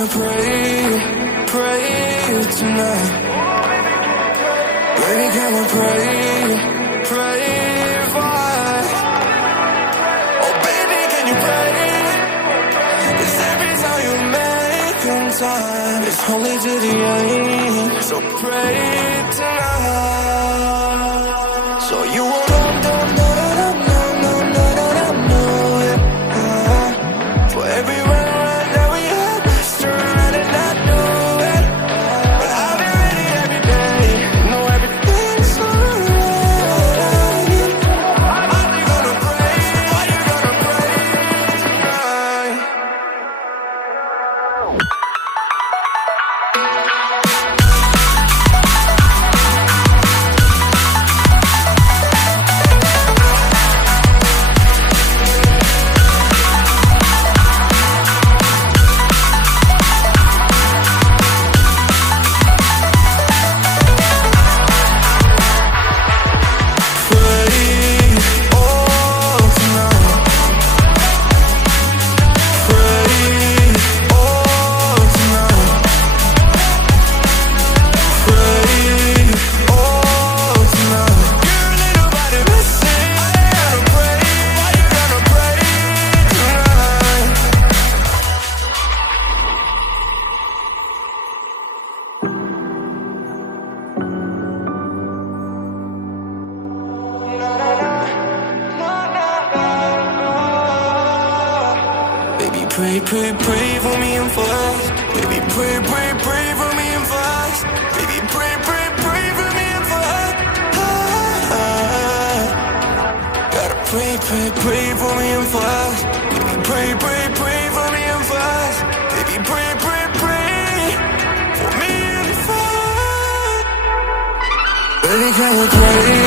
you pray, pray tonight? Baby, can you pray, pray for us? Oh baby, can you pray? 'Cause every time you make time, it's only to the end. So pray tonight. So you won't for every run that we had, turn around and not do it. But I'll be ready every day, know everything's alright. Are you gonna pray? Are you gonna pray tonight? Pray, pray, pray for me and for us. Baby, pray, pray, pray for me and for us. Baby, pray, pray, pray for me and for us. Gotta pray, pray, pray for me and for us. Baby, pray, pray, pray for me and for us. Baby, pray, pray, pray for me and for us. Baby, can you pray?